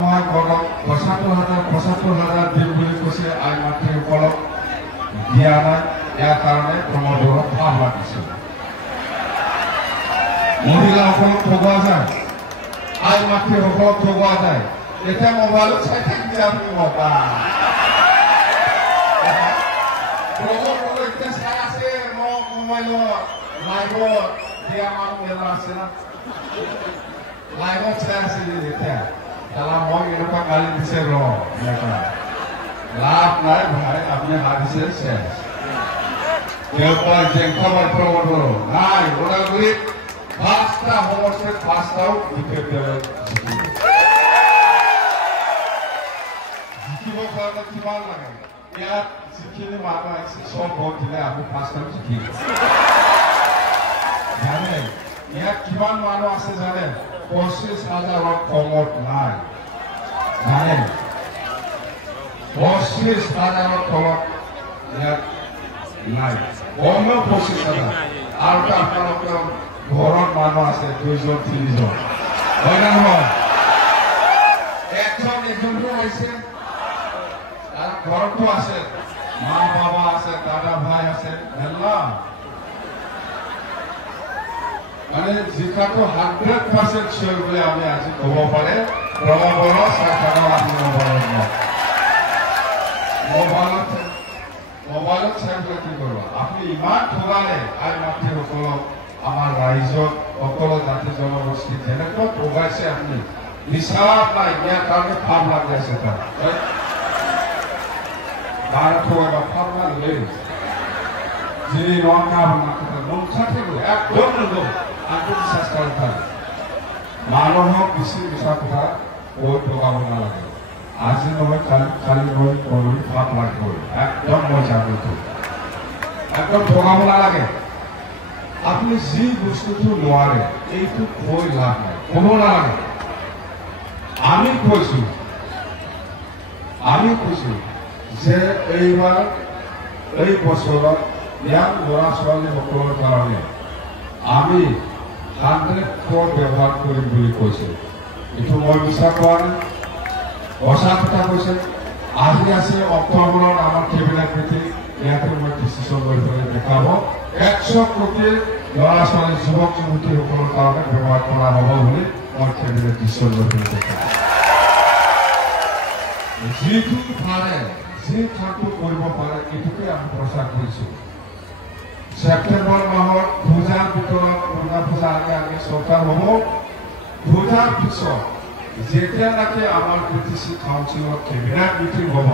75,000 দিন বুলি কৈছে আই মাতৃসকলক দিয়া নাই। ইয়াৰ কাৰণে প্ৰমোদক ভাৱ লাগিছে। মহিলাসকলক ঠগোৱা যায়, আই মাতৃসকলক ঠগোৱা যায়। এতিয়া মোবাইলত চাই থাকিলে আপুনি মতা প্ৰমোদক এতিয়া চাই আছে মোবাইলত লাইভত দিয়া মানুহ মেলা আছে না, লাইভত চাই আছে এতিয়া তালা মই এনেকুৱা গালি দিছে লাভ নাই ভাই, আপনি ভাবিছে শেষ। খবৰ প্ৰবৰ্তন নাই ওদালগুড়ি 5টা সমষ্টিত 5টাও বিদ্যালয় জিকিব কাৰণে কিমান লাগে? ইয়াত যিখিনি মানুহ আহিছে চব ভোট দিলে আমি 5টাও জিকিম। জানে ইয়াত কিমান মানুহ আছে জানে? 25,000ৰ কমত নাই। জানে 25,000ৰ কমত ইয়াত নাই, কমেও 25,000। আৰু আপোনালোকৰ ঘৰত মানুহ আছে 2জন 3জন, হয় না নহয়? এজনটো হৈছে ঘৰতো আছে, মা বাবা আছে, দাদা ভাই আছে, মেলা মানে জিকাটো 100% চিয়ৰ বুলি আমি আজি ক'ব পাৰে। প্ৰমাণৰ চৰকাৰৰ মোবাইলত চাই পেলাই কি কৰিব? আপুনি ইমান ঠগালে আই মাতৃসকলক, আমাৰ ৰাইজক, সকলো জাতি জনগোষ্ঠী যেনেকৈ ঠগাইছে আপুনি বিচাৰত নাই। ইয়াৰ কাৰণে ভাৱ লাগি আছে তাত ঠগাইবা ভাৱ লাগিলে যিনি নকা মনসাথিব একদম নগ'ব। আত্মবিশ্বাস কৰে মানুহক বেছি মিছা কথা কৈ ঠগাব নালাগে। আজি নহয় কালি নহয় পৰহি ভাৱ লাগিবই, একদম মই জানো। একদম ঠগাব নালাগে। আপুনি যি বস্তুটো নোৱাৰে এইটো কৈ লাভ নাই, ক'ব নালাগে। আমি কৈছো যে এইবাৰ এই বছৰত ইয়াৰ ল'ৰা ছোৱালীসকলৰ কাৰণে আমি 100% ব্যৱহাৰ কৰিম বুলি কৈছে। এইটো মই বিশ্বাস কৰা নাই, সঁচা কথা কৈছে। আজি আছে অক্টোবৰত আমাৰ কেবিনেট মিটিং, ইয়াতে মই ডিচিশ্যন লৈ পেলাই দেখাব 100 কোটি ল'ৰা ছোৱালী যুৱক যুৱতীসকলৰ কাৰণে ব্যৱহাৰ কৰা হ'ব বুলি মই কেবিনেট ডিচিশ্যন লৈ পেলাই দেখাব। যিটো পাৰে, যি কামটো কৰিব পাৰে এইটোকে আমি প্ৰচাৰ কৰিছোঁ। ছেপ্টেম্বৰ মাহত পূজাৰ ভিতৰত, দুৰ্গা পূজা আগে চৰকাৰ হ'ব। পূজাৰ পিছত যেতিয়া নেকি আমাৰ PTC কাউন্সিলৰ কেবিনেট মিটিং হ'ব